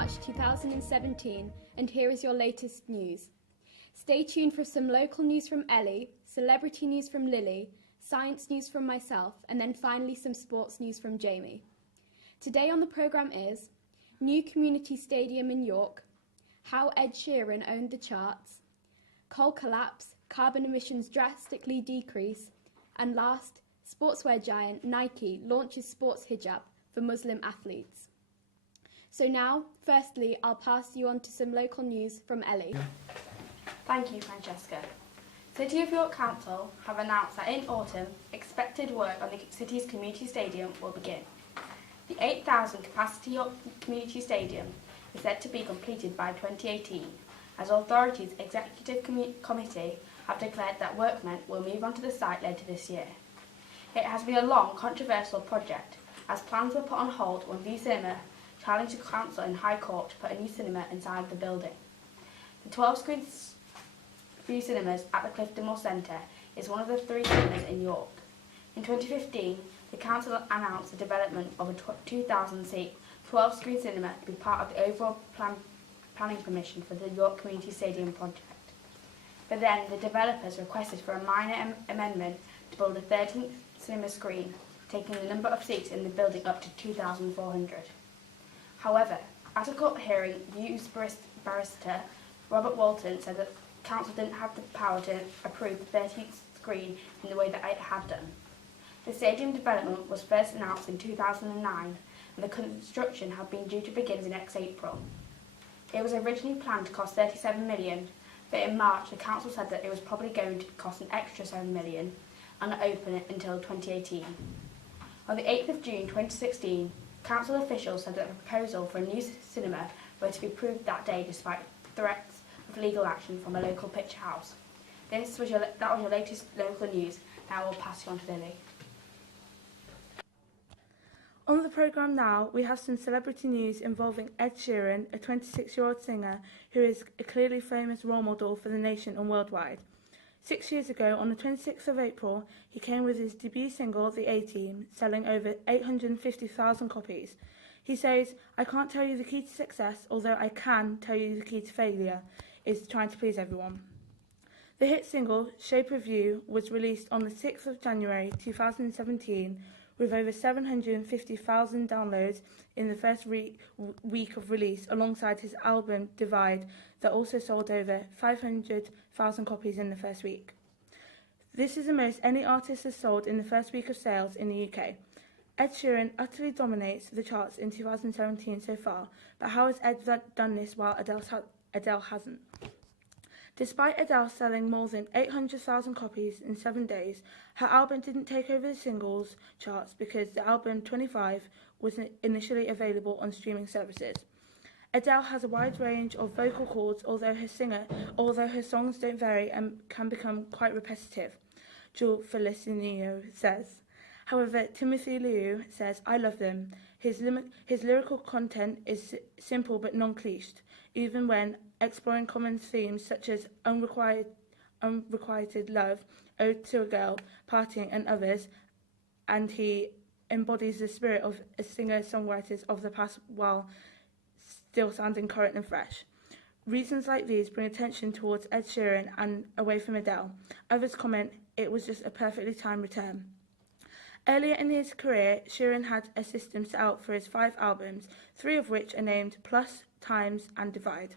March 2017 and here is your latest news. Stay tuned for some local news from Ellie, celebrity news from Lilly, science news from myself, and then finally some sports news from Jamie. Today on the programme is new community stadium in York, how Ed Sheeran owned the charts, coal collapse, carbon emissions drastically decrease, and last, sportswear giant Nike launches sports hijab for Muslim athletes. So now, firstly, I'll pass you on to some local news from Ellie. Thank you, Francesca. City of York Council have announced that in autumn, expected work on the city's community stadium will begin. The 8,000 capacity York Community Stadium is said to be completed by 2018, as authorities' executive committee have declared that workmen will move onto the site later this year. It has been a long, controversial project, as plans were put on hold when View Cinema challenged the council in High Court to put a new cinema inside the building. The 12-screen View Cinemas at the Clifton Moor Centre is one of the 3 cinemas in York. In 2015, the council announced the development of a 2,000-seat 12-screen cinema to be part of the overall planning permission for the York Community Stadium project. But then the developers requested for a minor amendment to build a 13th cinema screen, taking the number of seats in the building up to 2,400. However, at a court hearing, View's barrister Robert Walton said that the council didn't have the power to approve the 13th screen in the way that it had done. The stadium development was first announced in 2009, and the construction had been due to begin next April. It was originally planned to cost £37 million, but in March the council said that it was probably going to cost an extra £7 million and not open it until 2018. On the 8th of June 2016, council officials said that the proposal for a new cinema were to be approved that day despite threats of legal action from a local picture house. That was your latest local news. Now I'll pass you on to Lily. On the programme now, we have some celebrity news involving Ed Sheeran, a 26-year-old singer who is a clearly famous role model for the nation and worldwide. 6 years ago, on the 26th of April, he came with his debut single, The A-Team, selling over 850,000 copies. He says, "I can't tell you the key to success, although I can tell you the key to failure, is trying to please everyone." The hit single, Shape of You, was released on the 6th of January 2017, with over 750,000 downloads in the first week of release, alongside his album Divide, that also sold over 500,000 copies in the first week. This is the most any artist has sold in the first week of sales in the UK. Ed Sheeran utterly dominates the charts in 2017 so far, but how has Ed done this while Adele hasn't? Despite Adele selling more than 800,000 copies in 7 days, her album didn't take over the singles charts because the album 25 was initially available on streaming services. Adele has a wide range of vocal cords, although her songs don't vary and can become quite repetitive, Joel Felicino says. However, Timothy Liu says, "I love them. His lyrical content is simple but non-cliched, even when exploring common themes such as unrequited love, Ode to a Girl, Partying and others, and he embodies the spirit of a singer-songwriters of the past while still sounding current and fresh. Reasons like these bring attention towards Ed Sheeran and away from Adele. Others comment it was just a perfectly timed return." Earlier in his career, Sheeran had a system set out for his 5 albums, 3 of which are named Plus, Times and Divide.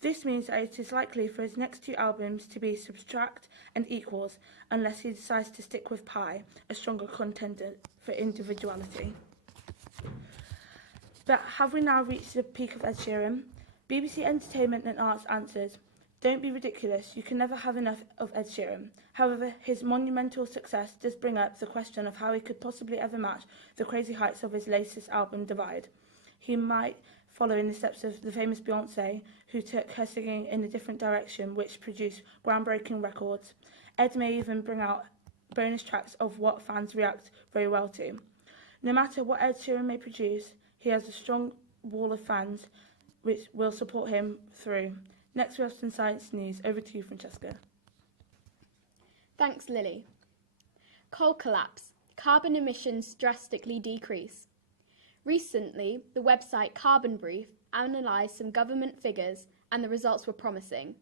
This means that it is likely for his next 2 albums to be Subtract and Equals, unless he decides to stick with Pi, a stronger contender for individuality. But have we now reached the peak of Ed Sheeran? BBC Entertainment and Arts answers, "Don't be ridiculous, you can never have enough of Ed Sheeran." However, his monumental success does bring up the question of how he could possibly ever match the crazy heights of his latest album, Divide. He might follow in the steps of the famous Beyoncé, who took her singing in a different direction, which produced groundbreaking records. Ed may even bring out bonus tracks of what fans react very well to. No matter what Ed Sheeran may produce, he has a strong wall of fans which will support him through. Next we have some science news. Over to you, Francesca. Thanks, Lily. Coal collapse. Carbon emissions drastically decrease. Recently, the website Carbon Brief analysed some government figures, and the results were promising.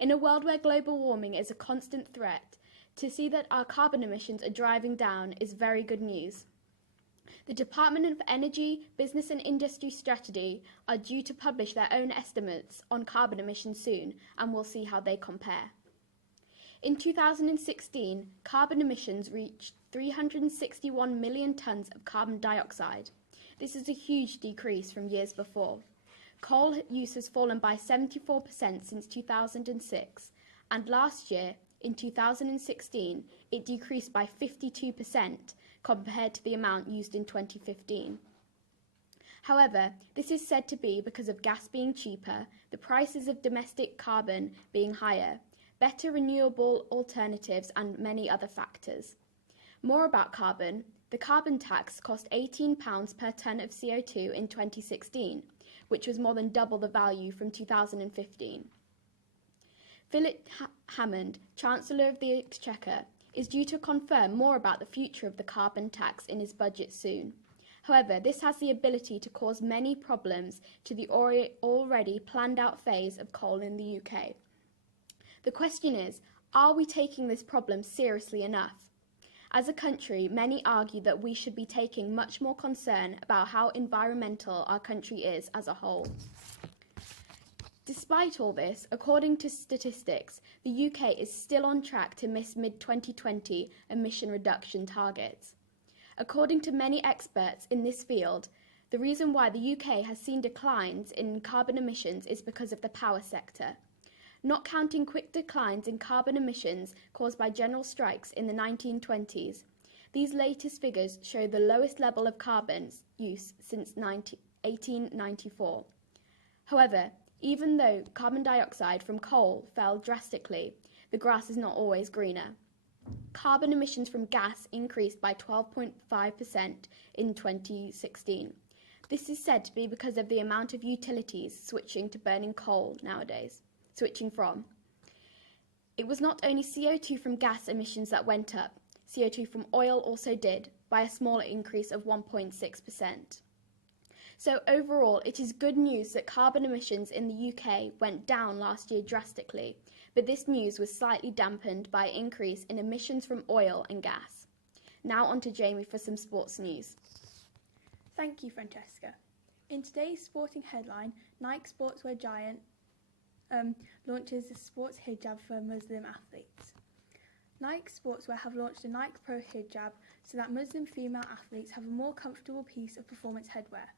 In a world where global warming is a constant threat, to see that our carbon emissions are driving down is very good news. The Department of Energy, Business and Industry Strategy are due to publish their own estimates on carbon emissions soon, and we'll see how they compare. In 2016, carbon emissions reached 361 million tonnes of carbon dioxide. This is a huge decrease from years before. Coal use has fallen by 74% since 2006, and last year, in 2016, it decreased by 52% compared to the amount used in 2015. However, this is said to be because of gas being cheaper, the prices of domestic carbon being higher, better renewable alternatives, and many other factors. More about carbon. The carbon tax cost £18 per tonne of CO2 in 2016, which was more than double the value from 2015. Philip Hammond, Chancellor of the Exchequer, is due to confirm more about the future of the carbon tax in his budget soon. However, this has the ability to cause many problems to the already planned out phase of coal in the UK. The question is, are we taking this problem seriously enough? As a country, many argue that we should be taking much more concern about how environmental our country is as a whole. Despite all this, according to statistics, the UK is still on track to miss mid-2020 emission reduction targets. According to many experts in this field, the reason why the UK has seen declines in carbon emissions is because of the power sector. Not counting quick declines in carbon emissions caused by general strikes in the 1920s, these latest figures show the lowest level of carbon use since 1894. However, even though carbon dioxide from coal fell drastically, the grass is not always greener. Carbon emissions from gas increased by 12.5% in 2016. This is said to be because of the amount of utilities switching to burning coal nowadays. It was not only CO2 from gas emissions that went up, CO2 from oil also did, by a smaller increase of 1.6%. So overall, it is good news that carbon emissions in the UK went down last year drastically, but this news was slightly dampened by an increase in emissions from oil and gas. Now on to Jamie for some sports news. Thank you, Francesca. In today's sporting headline, Nike sportswear giant launches a sports hijab for Muslim athletes. Nike Sportswear have launched a Nike Pro hijab so that Muslim female athletes have a more comfortable piece of performance headwear.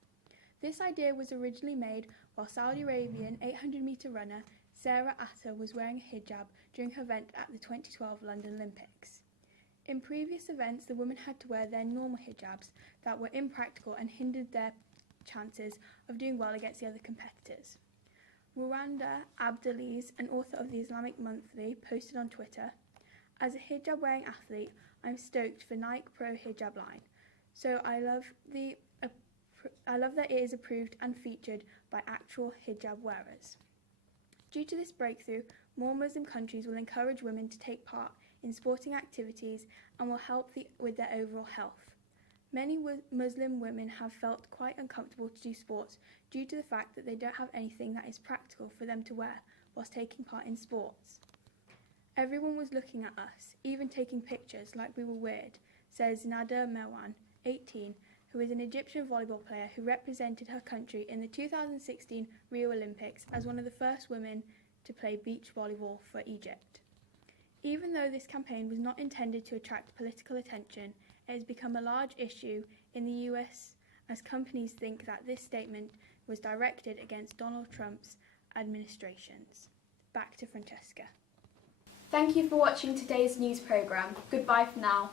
This idea was originally made while Saudi Arabian 800-metre runner Sarah Atta was wearing a hijab during her event at the 2012 London Olympics. In previous events, the women had to wear their normal hijabs that were impractical and hindered their chances of doing well against the other competitors. Rwanda Abdelaziz, an author of the Islamic Monthly, posted on Twitter, "As a hijab-wearing athlete, I'm stoked for Nike Pro hijab line. So I love that it is approved and featured by actual hijab wearers." Due to this breakthrough, more Muslim countries will encourage women to take part in sporting activities and will help with their overall health. Many Muslim women have felt quite uncomfortable to do sports due to the fact that they don't have anything that is practical for them to wear whilst taking part in sports. "Everyone was looking at us, even taking pictures like we were weird," says Nada Merwan, 18, who is an Egyptian volleyball player who represented her country in the 2016 Rio Olympics as one of the first women to play beach volleyball for Egypt. Even though this campaign was not intended to attract political attention, it has become a large issue in the US as companies think that this statement was directed against Donald Trump's administrations. Back to Francesca. Thank you for watching today's news programme. Goodbye for now.